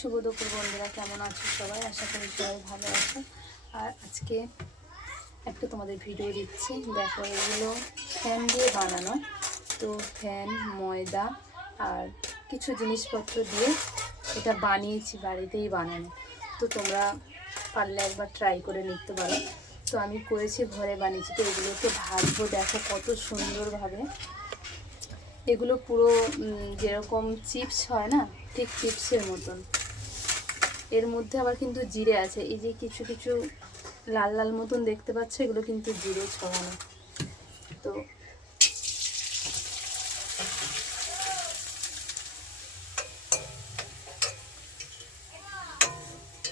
শুভ দুপুর বন্ধুরা, কেমন আছো সবাই? আশা করি সবাই ভালো আছো। আর আজকে একটা তোমাদের ভিডিও দিচ্ছি। দেখো, এগুলো ফ্যান দিয়ে বানানো। তো ফ্যান, ময়দা আর কিছু জিনিসপত্র দিয়ে এটা বানিয়েছি, বাড়িতেই বানানো। তো তোমরা পারলে একবার ট্রাই করে নিতে পারো। তো আমি করেছি, ঘরে বানিয়েছি। তো এগুলোকে ভাজবো। দেখো কত সুন্দরভাবে। এগুলো পুরো যেরকম চিপস হয় না, ঠিক চিপসের মতন। এর মধ্যে আবার কিন্তু জিরে আছে। এই যে কিছু কিছু লাল লাল মতন দেখতে পাচ্ছ, এগুলো কিন্তু জিরে ছড়ানো। তো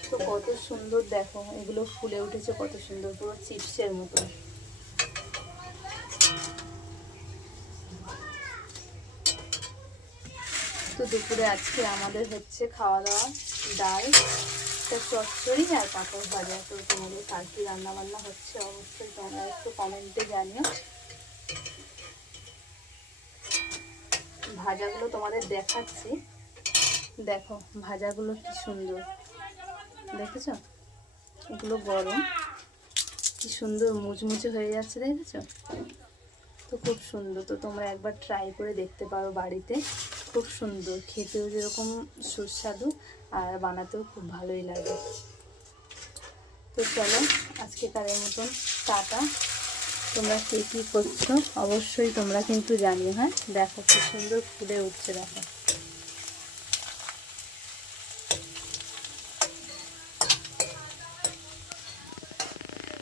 তো কত সুন্দর দেখো, এগুলো ফুলে উঠেছে কত সুন্দর, পুরো চিপসের মতন। তো দুপুরে আজকে আমাদের হচ্ছে খাওয়া দাওয়া, ডাল, চচ্চড়ি আর পাঁপড় ভাজা। তো তোমাদের কার কি রান্না বান্না হচ্ছে অবশ্যই তোমরা একটু কমেন্টে জানিও। ভাজাগুলো তোমাদের দেখাচ্ছি। দেখো ভাজাগুলো কি সুন্দর, দেখেছো? এগুলো গরম, কি সুন্দর মুচমুচে হয়ে যাচ্ছে, দেখেছো? তো খুব সুন্দর। তো তোমরা একবার ট্রাই করে দেখতে পারো বাড়িতে। খুব সুন্দর, খেতেও যেরকম সুস্বাদু আর বানাতেও খুব ভালোই লাগে। তো চলো আজকেকারের মতন টাটা। তোমরা কে কী করছো অবশ্যই তোমরা কিন্তু জানিও। হ্যাঁ, দেখো কি সুন্দর ফুলে উঠছে। দেখো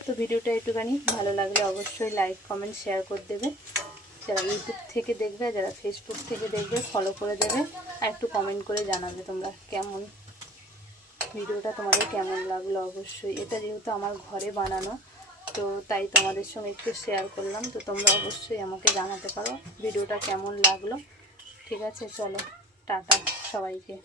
তো ভিডিওটা একটুখানি ভালো লাগলে অবশ্যই লাইক, কমেন্ট, শেয়ার করে দেবে। যারা ইউটিউব থেকে দেখবে, যারা ফেসবুক থেকে দেখবে, ফলো করে দেবে। আর একটু কমেন্ট করে জানাবে তোমরা কেমন ভিডিওটা, তোমাদের কেমন লাগলো অবশ্যই। এটা যেহেতু আমার ঘরে বানানো, তো তাই তোমাদের সঙ্গে একটু শেয়ার করলাম। তো তোমরা অবশ্যই আমাকে জানাতে পারো ভিডিওটা কেমন লাগলো। ঠিক আছে, চলো টাটা সবাইকে।